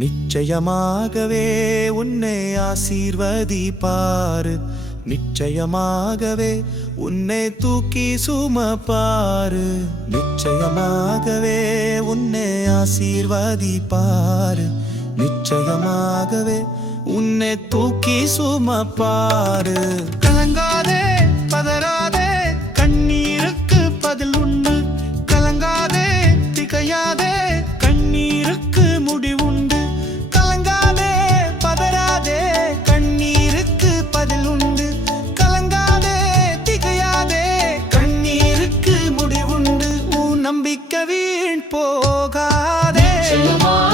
நிச்சயமாகவே உன்னை ஆசீர்வதிப்பாரு. நிச்சயமாகவே உன்னை தூக்கி சுமப்பாரு. நிச்சயமாகவே உன்னை ஆசீர்வதிப்பாரு. நிச்சயமாகவே உன்னை தூக்கி சுமப்பாரு. கலங்காதே பதரா போகாதே நிச்சயமாகவே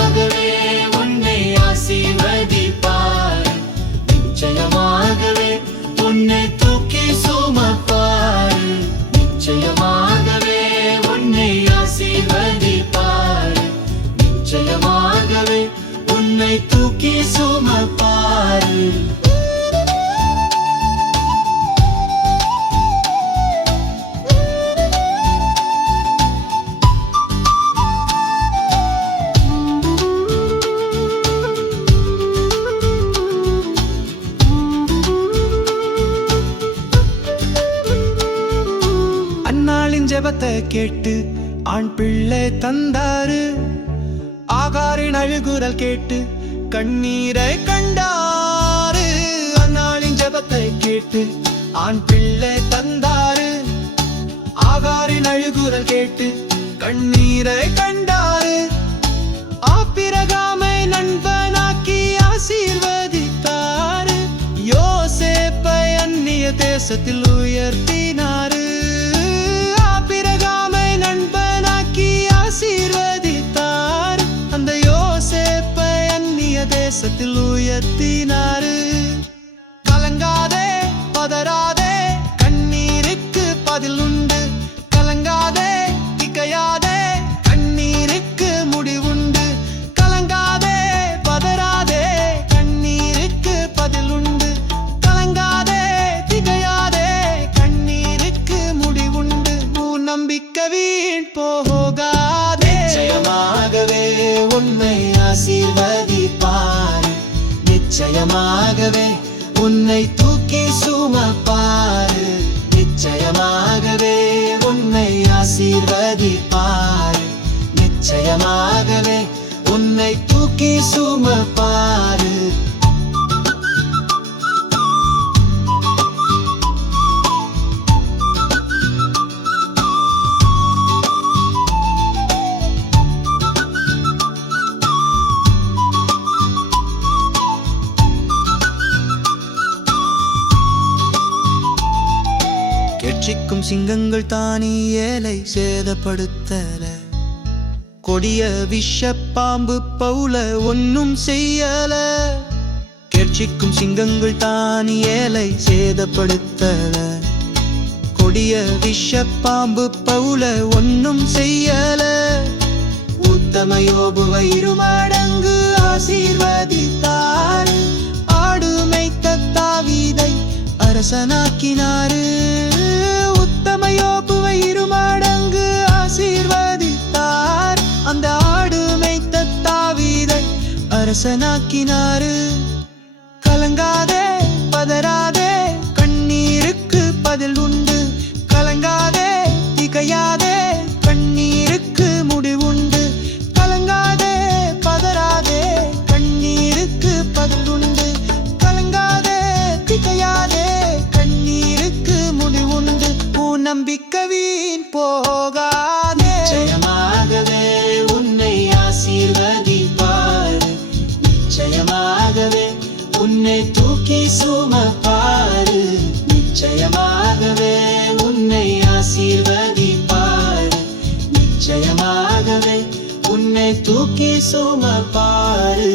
தெய்வத்தை கேட்டு ஆண் பிள்ளை தந்தாரு. ஆகாரின் அழுகுரல் கேட்டு கண்ணீரை கண்டாரு. அன்னாளின் ஜபத்தை கேட்டு ஆண் பிள்ளை தந்தாரு. ஆகாரின் அழுகுரல் கேட்டு கண்ணீரை கண்டாரு. ஆப்பிரகாமை நண்பனாக்கி ஆசீர்வதித்தாரு. யோசேப்பை அந்நிய தேசத்தில் உயர்த்தினாரு. அந்நிய தேசத்தில் உயர்த்தினாரு கலங்காதே நிச்சயமாகவே உன்னை தூக்கி சுமப்பாரு. நிச்சயமாகவே உன்னை ஆசீர்வதிப்பாரு. நிச்சயமாகவே உன்னை தூக்கி சுமப்பாரு. சிங்கங்கள் தானி ஏலை சேதப்படுத்தல. கொடிய விஷப்பாம்பு பவுல ஒன்னும் செய்யல. கெட்சிக்கும் சிங்கங்கள் தானி ஏலை சேதப்படுத்தல. கொடிய விஷப்பாம்பு பவுல ஒன்னும் செய்யல. உத்தமயோபுவை இருமடங்கு ஆசீர்வதித்தார். ஆடு மேய்த்த தாவீதை அரசனாக்கினாரு. அரசனாக்கினாரு கலங்காதே பதறாதே கண்ணீருக்கு பதில் உண்டு. கலங்காதே திகையாதே கண்ணீருக்கு முடிவுண்டு கலங்காதே பதறாதே கண்ணீருக்கு பதில் உண்டு. கலங்காதே திகையாதே கண்ணீருக்கு முடிவுண்டு உன் நம்பிக்கை வீண் போகாதே உன்னை தூக்கி சுமப்பார் நிச்சயமாகவே உன்னை ஆசீர்வதிப்பார் நிச்சயமாகவே உன்னை தூக்கி சுமப்பார்